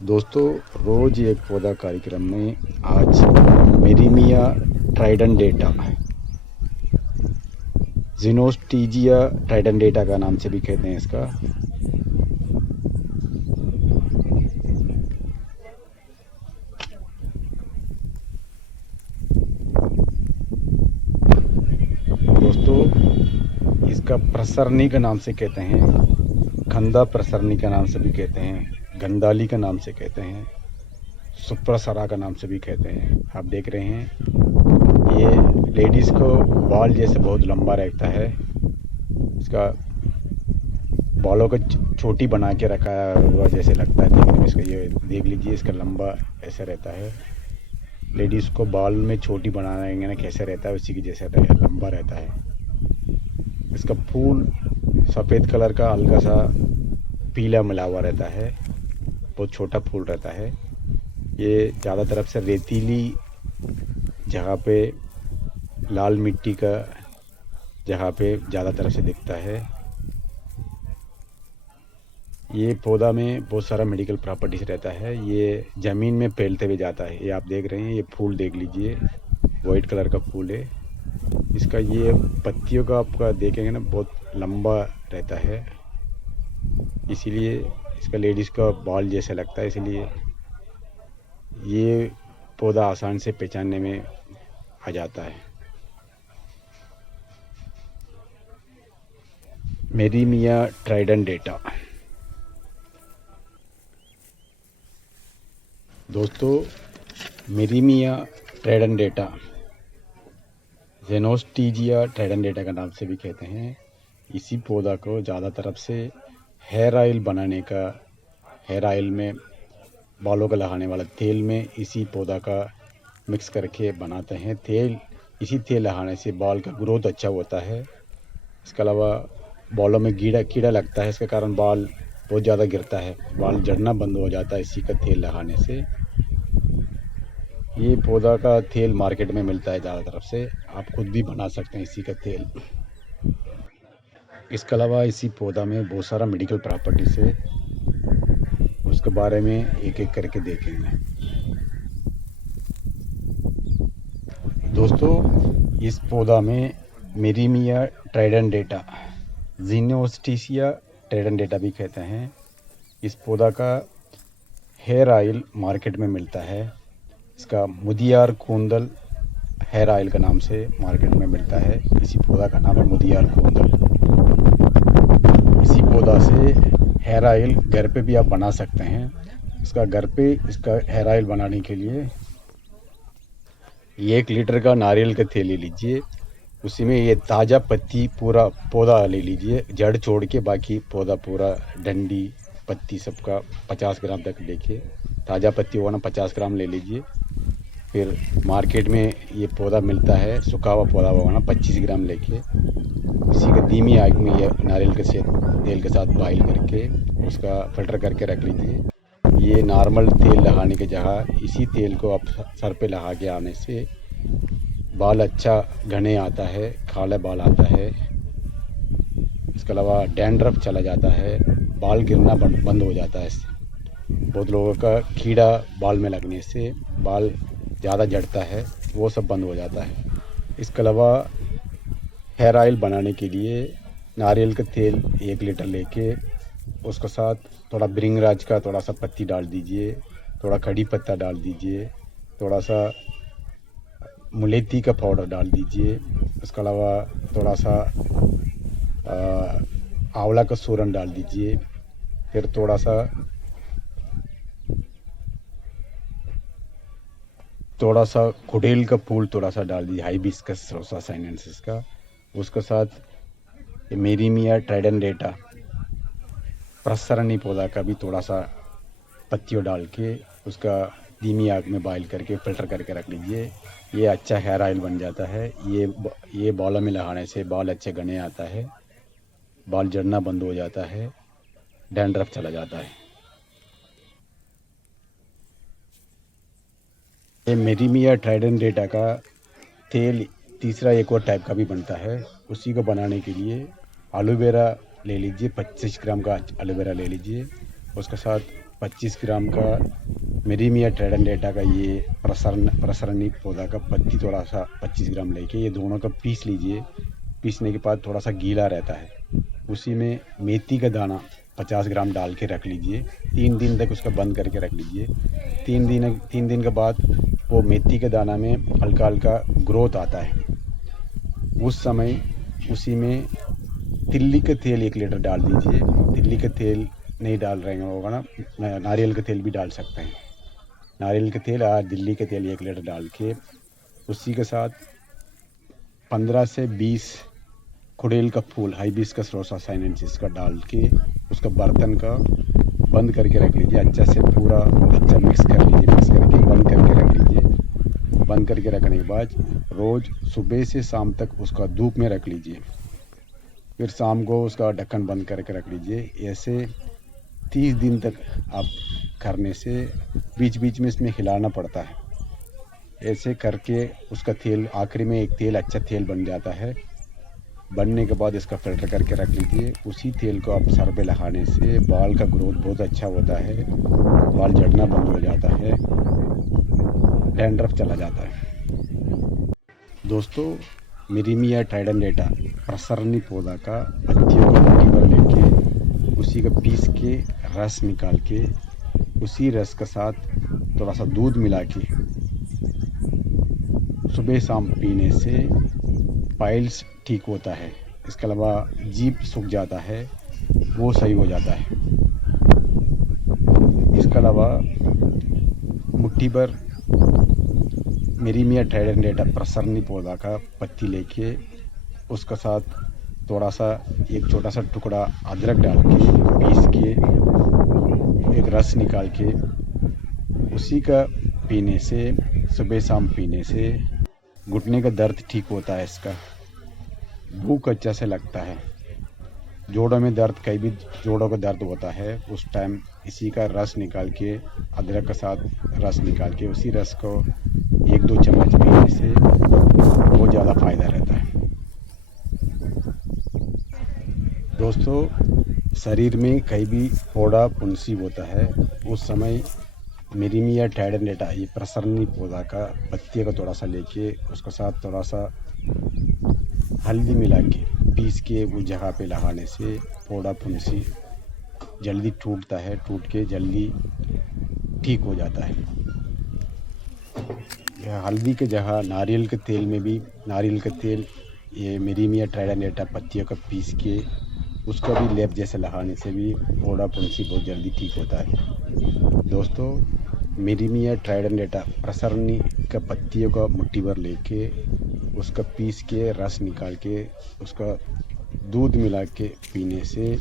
दोस्तों, रोज एक पौधा कार्यक्रम में आज मेरीमिया ट्राइडेंडेटा, जिनोस्टीजिया ट्राइडेंडेटा का नाम से भी कहते हैं इसका। दोस्तों, इसका प्रसरनी का नाम से कहते हैं, खंदा प्रसरनी का नाम से भी कहते हैं, गंदाली का नाम से कहते हैं, सुप्रसरा का नाम से भी कहते हैं। आप देख रहे हैं ये लेडीज़ को बाल जैसे बहुत लंबा रहता है। इसका बालों को छोटी बना के रखा हुआ जैसे लगता है देखने में। इसका ये देख लीजिए, इसका लंबा ऐसे रहता है। लेडीज़ को बाल में छोटी बनाएंगे ना कैसे रहता है, उसी की जैसे लंबा रहता है। इसका फूल सफ़ेद कलर का हल्का सा पीला मिला हुआ रहता है, बहुत छोटा फूल रहता है। ये ज़्यादा तरफ से रेतीली जगह पे, लाल मिट्टी का जगह पे ज़्यादा तरफ से दिखता है। ये पौधा में बहुत सारा मेडिकल प्रॉपर्टीज रहता है। ये ज़मीन में फैलते हुए जाता है। ये आप देख रहे हैं, ये फूल देख लीजिए, वाइट कलर का फूल है। इसका ये पत्तियों का आपका देखेंगे ना बहुत लंबा रहता है, इसीलिए इसका लेडीज़ का बाल जैसा लगता है। इसलिए ये पौधा आसान से पहचानने में आ जाता है। मेरीमिया ट्राइडेंडेटा। दोस्तों, मेरीमिया ट्राइडेंडेटा जेनोस्टीजिया ट्राइडेंडेटा का नाम से भी कहते हैं। इसी पौधा को ज़्यादा तरफ से हेयर ऑयल बनाने का, हेयर ऑयल में बालों का लगाने वाला तेल में इसी पौधा का मिक्स करके बनाते हैं तेल। इसी तेल लगाने से बाल का ग्रोथ अच्छा होता है। इसके अलावा बालों में कीड़ा लगता है, इसके कारण बाल बहुत ज़्यादा गिरता है, बाल झड़ना बंद हो जाता है इसी का तेल लगाने से। ये पौधा का तेल मार्केट में मिलता है ज़्यादा तरफ से, आप खुद भी बना सकते हैं इसी का तेल। इसके अलावा इसी पौधा में बहुत सारा मेडिकल प्रॉपर्टीज है, उसके बारे में एक एक करके देखेंगे। दोस्तों, इस पौधा में मेरीमिया ट्राइडेंडेटा, जिनोस्टीसिया ट्राइडेंडेटा भी कहते हैं। इस पौधा का हेयर ऑयल मार्केट में मिलता है। इसका मुदियार कोंदल हेयर ऑयल का नाम से मार्केट में मिलता है। इसी पौधा का नाम है मुदियार कोंदल। इसी पौधा से हेयर ऑयल घर पे भी आप बना सकते हैं। घर पे इसका हेयर ऑयल बनाने के लिए 1 लीटर का नारियल का तेल ले लीजिए, उसी में ये ताज़ा पत्ती पूरा पौधा ले लीजिए, जड़ छोड़ के बाकी पौधा पूरा डंडी पत्ती सबका 50 ग्राम तक लेके, ताज़ा पत्ती होगा ना 50 ग्राम ले लीजिए। फिर मार्केट में ये पौधा मिलता है, सूखा हुआ पौधा होगा ना 25 ग्राम लेके, इसी के धीमी आग में ये नारियल के तेल के साथ बॉइल करके उसका फिल्टर करके रख लीजिए। ये नॉर्मल तेल लगाने की जगह इसी तेल को आप सर पे लगा के आने से बाल अच्छा घने आता है, काला बाल आता है। इसके अलावा डैंड्रफ चला जाता है, बाल गिरना बंद हो जाता है। इससे बहुत लोगों का कीड़ा बाल में लगने से बाल ज़्यादा झड़ता है, वो सब बंद हो जाता है। इसके अलावा हेयर ऑयल बनाने के लिए नारियल का तेल 1 लीटर लेके उसके साथ थोड़ा भृंगराज का थोड़ा सा पत्ती डाल दीजिए, थोड़ा कड़ी पत्ता डाल दीजिए, थोड़ा सा मुलेठी का पाउडर डाल दीजिए। उसके अलावा थोड़ा सा आंवला का सूरन डाल दीजिए। फिर थोड़ा सा कुडेल का फूल थोड़ा सा डाल दीजिए, हाइबिस्कस रोसा साइनेंसिस का। उसके साथ मेरीमिया ट्राइडेंडेटा प्रसरनी पौधा का भी थोड़ा सा पत्तियों डाल के उसका धीमी आग में बॉइल करके फिल्टर करके रख लीजिए। ये अच्छा हेयर ऑयल बन जाता है। ये बालों में लगाने से बाल अच्छे घने आता है, बाल झड़ना बंद हो जाता है, डैंड्रफ चला जाता है। ये मेरीमिया ट्राइडेंडेटा का तेल तीसरा एक और टाइप का भी बनता है। उसी को बनाने के लिए एलोवेरा ले लीजिए, 25 ग्राम का एलोवेरा ले लीजिए। उसके साथ 25 ग्राम का मेरीमिया ट्राइडेंटेटा का ये प्रसरनी पौधा का पत्ती थोड़ा सा 25 ग्राम लेके ये दोनों का पीस लीजिए। पीसने के बाद थोड़ा सा गीला रहता है, उसी में मेथी का दाना 50 ग्राम डाल के रख लीजिए। 3 दिन तक उसका बंद करके रख लीजिए। 3 दिन के बाद वो मेथी के दाना में हल्का हल्का ग्रोथ आता है। उस समय उसी में तिल्ली का तेल 1 लीटर डाल दीजिए। तिल्ली का तेल नहीं डाल रहे होगा ना, नारियल का तेल भी डाल सकते हैं। नारियल का तेल और दिल्ली का तेल 1 लीटर डाल के उसी के साथ 15 से 20 कुड़ेल का फूल हाइबिस्कस रोसा साइनेंसिस का डाल के उसका बर्तन का बंद करके रख लीजिए। अच्छा से पूरा अच्छा मिक्स कर लीजिए। मिक्स करके बंद करके रख लीजिए। बंद करके रखने के बाद रोज़ सुबह से शाम तक उसका धूप में रख लीजिए। फिर शाम को उसका ढक्कन बंद करके रख लीजिए। ऐसे 30 दिन तक आप करने से बीच बीच में इसमें हिलाना पड़ता है। ऐसे करके उसका तेल आखिरी में एक तेल अच्छा तेल बन जाता है। बनने के बाद इसका फिल्टर करके रख लीजिए। उसी तेल को आप सर पे लगाने से बाल का ग्रोथ बहुत अच्छा होता है, बाल झड़ना बंद हो जाता है, डैंड्रफ चला जाता है। दोस्तों, मेरीमिया ट्राइडेंटेटा प्रसरनी पौधा का पत्तियों का मुट्ठी भर लेके उसी का पीस के रस निकाल के उसी रस के साथ थोड़ा सा दूध मिला के सुबह शाम पीने से पाइल्स ठीक होता है। इसके अलावा जीभ सूख जाता है, वो सही हो जाता है। इसके अलावा मुट्ठी भर मेरीमिया ट्राइडेंटेटा प्रसरनी पौधा का पत्ती लेके उसके साथ थोड़ा सा एक छोटा सा टुकड़ा अदरक डाल के पीस के एक रस निकाल के उसी का पीने से सुबह शाम पीने से घुटने का दर्द ठीक होता है। इसका भूख अच्छा से लगता है। जोड़ों में दर्द, कहीं भी जोड़ों का दर्द होता है उस टाइम इसी का रस निकाल के अदरक के साथ रस निकाल के उसी रस को 1-2 चम्मच पीने से बहुत ज़्यादा फ़ायदा रहता है। दोस्तों, शरीर में कहीं भी फोड़ा फुंसी होता है उस समय मेरीमिया ट्राइडेंटेटा ये प्रसरनी पौधा का पत्ती का थोड़ा सा लेके उसके साथ थोड़ा सा हल्दी मिला के पीस के वो जगह पे लगाने से फोड़ा फुंसी जल्दी टूटता है, टूट के जल्दी ठीक हो जाता है। यह हल्दी के जगह नारियल के तेल में भी नारियल का तेल ये मेरीमिया ट्राइडेंटेटा पत्तियों का पीस के उसका भी लेप जैसे लगाने से भी फोड़ा फुंसी बहुत जल्दी ठीक होता है। दोस्तों, मेरीमिया ट्राइडेंटेटा प्रसरनी का पत्तियों का मुट्ठी भर लेके उसका पीस के रस निकाल के उसका दूध मिला के पीने से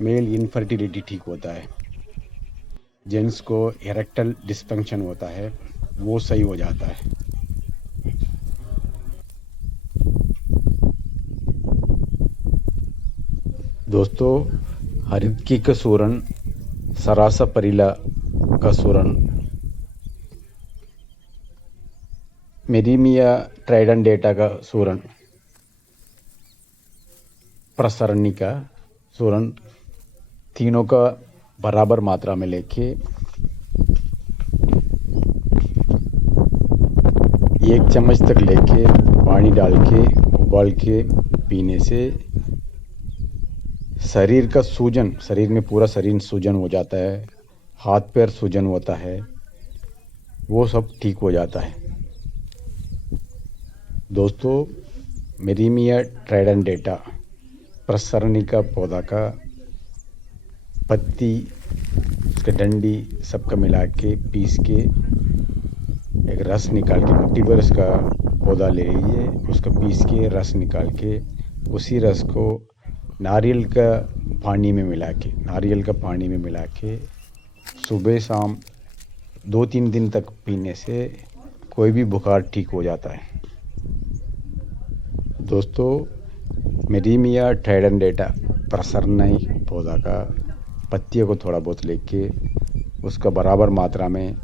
मेल इनफर्टिलिटी ठीक होता है। जेंट्स को इरेक्टल डिस्फंक्शन होता है वो सही हो जाता है। दोस्तों, हरितकी का सूरन, सरासा परिला का सूरन, मेरीमिया ट्राइडेंटेटा का सूरन, प्रसरनी का सूरन, तीनों का बराबर मात्रा में लेके 1 चम्मच तक लेके पानी डाल के उबाल के पीने से शरीर का सूजन, शरीर में पूरा शरीर सूजन हो जाता है, हाथ पैर सूजन होता है, वो सब ठीक हो जाता है। दोस्तों, मेरीमिया ट्राइडेंटेटा प्रसरनी का पौधा का पत्ती, उसके डंडी सबका मिला के पीस के एक रस निकाल के मुट्ठी भर उसका पौधा ले लीजिए। उसका पीस के रस निकाल के उसी रस को नारियल का पानी में मिला के सुबह शाम 2-3 दिन तक पीने से कोई भी बुखार ठीक हो जाता है। दोस्तों, मेरीमिया ट्राइडेंटेटा प्रसरनी पौधा का पत्तियों को थोड़ा बहुत लेके उसका बराबर मात्रा में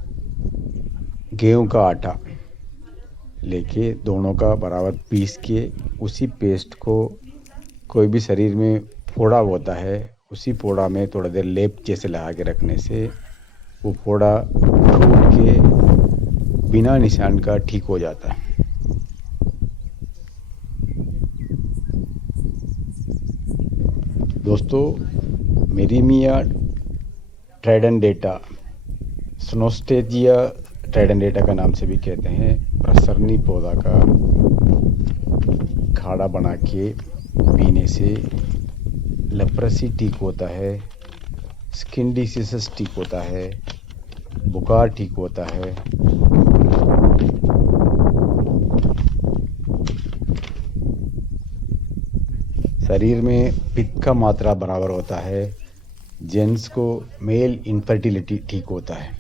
गेहूं का आटा लेके दोनों का बराबर पीस के उसी पेस्ट को कोई भी शरीर में फोड़ा होता है उसी फोड़ा में थोड़ा देर लेप जैसे लगा के रखने से वो फोड़ा टूट के बिना निशान का ठीक हो जाता है। दोस्तों, मेरीमिया ट्राइडेंडेटा, स्नोस्टेजिया ट्राइडेंडेटा का नाम से भी कहते हैं, प्रसरनी पौधा का काढ़ा बना के पीने से लेप्रेसी ठीक होता है, स्किन डिसीजेस ठीक होता है, बुखार ठीक होता है। शरीर में पित्त का मात्रा बराबर होता है। जेंट्स को मेल इनफर्टिलिटी ठीक होता है।